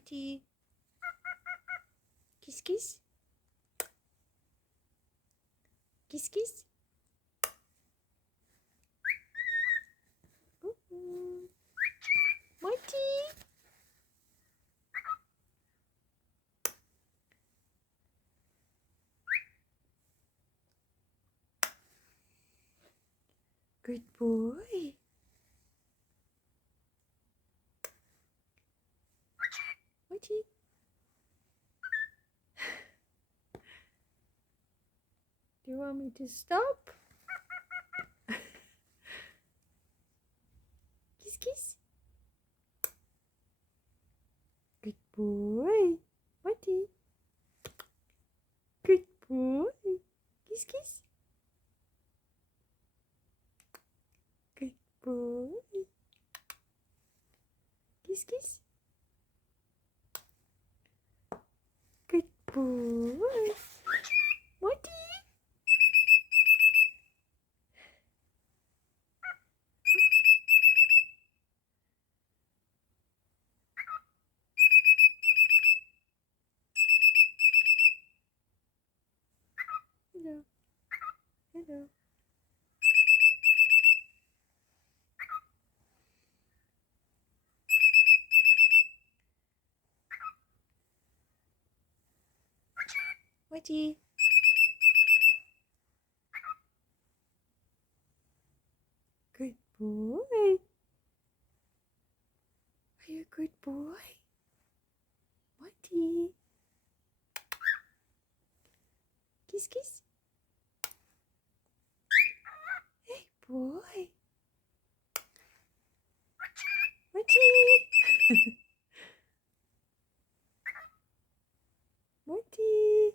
Mighty. Kiss, kiss. Kiss, kiss. Mighty. Good boy. Mighty. Do you want me to stop? Kiss, kiss. Good boy. Mighty. Good boy. Kiss, kiss. Good boy. Kiss, kiss. Good boy. Mighty. Hello. Hello. Mighty. Good boy. Are you a good boy? Mighty. Kiss, kiss. Hey, boy. Mighty. Mighty.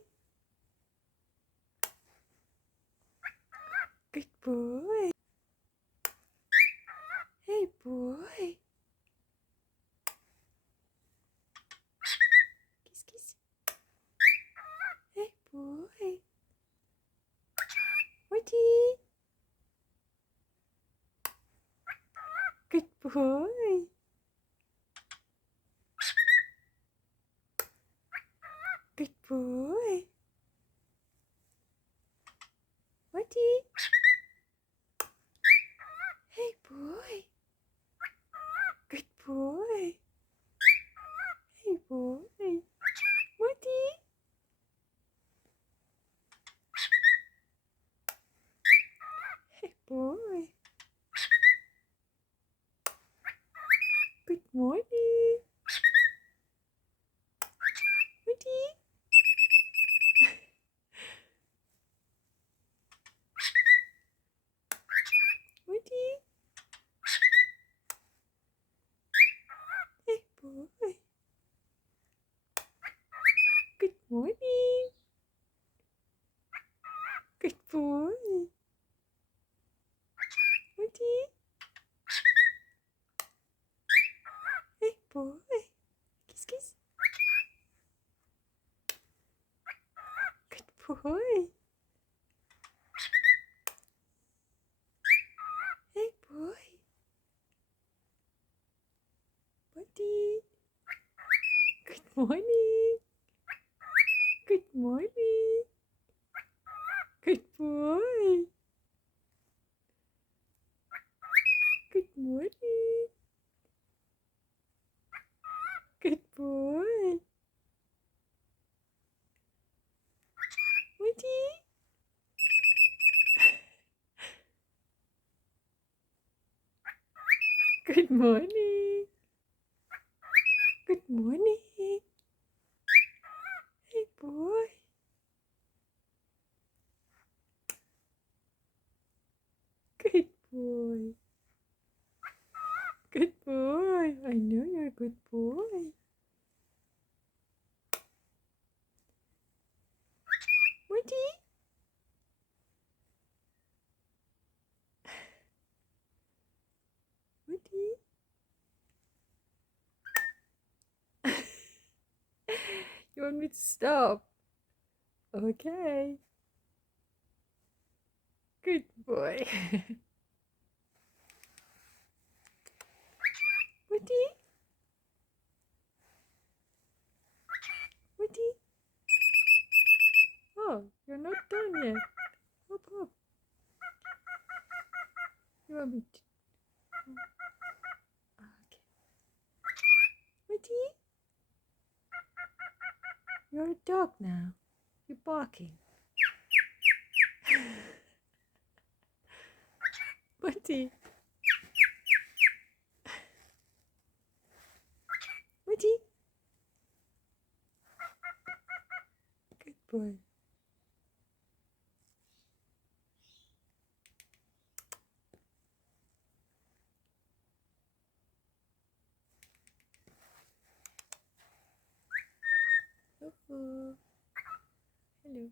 Good boy. Hey, boy. Kiss, kiss. Hey, boy. Mighty. Good boy. Good boy. Mighty. Hey, boy. Good boy. Hey, boy. Mighty. Hey, boy. Good morning. Mighty. Mighty. Hey, boy. Good morning. Good boy. Mighty. Hey, boy. Kiss, kiss. Good boy. Hey, boy. Mighty. Good morning. Good morning. Good boy. Good morning. Good boy. Mighty. Good morning. Good morning. Hey, boy. Good boy. Good boy. I know you're a good boy. Mighty. Mighty. You want me to stop? Okay. Good boy. Mighty. it. Whoop, whoop. You want me to? Okay. Woody? You're a dog now. You're barking. Woody. Woody. Good boy. Oh, hello.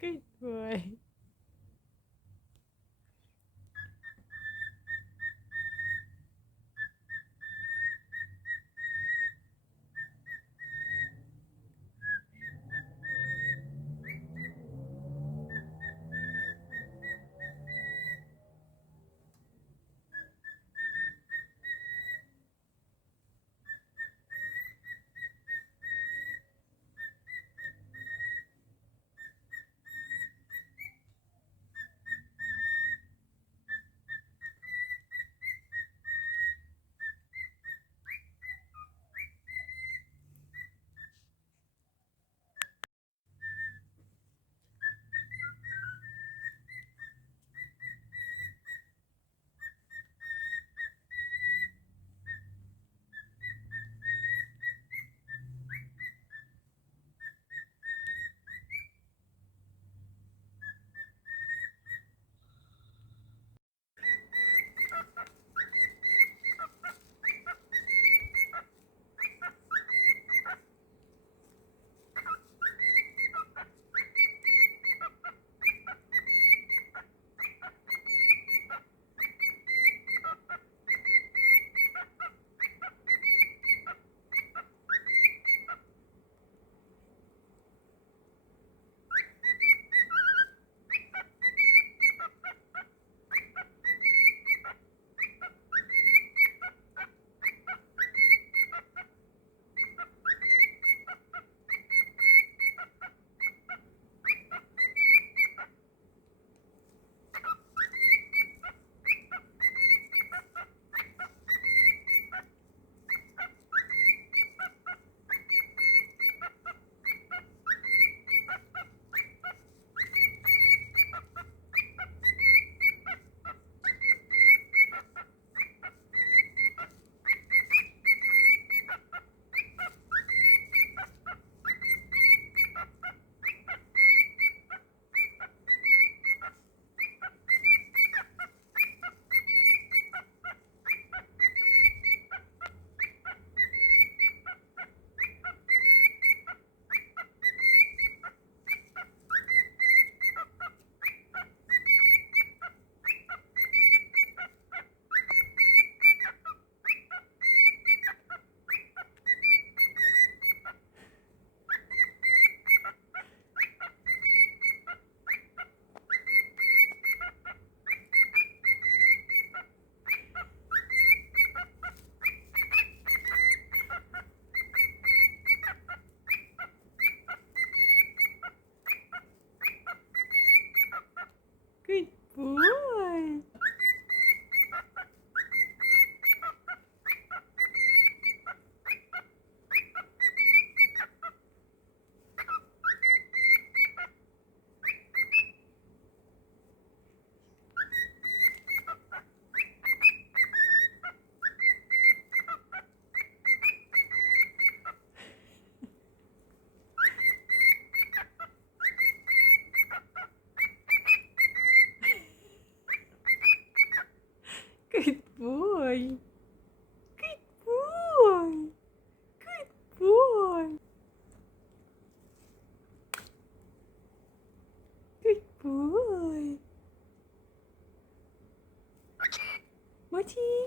Good boy. boy. Good boy. Good boy. Good boy. Mochi.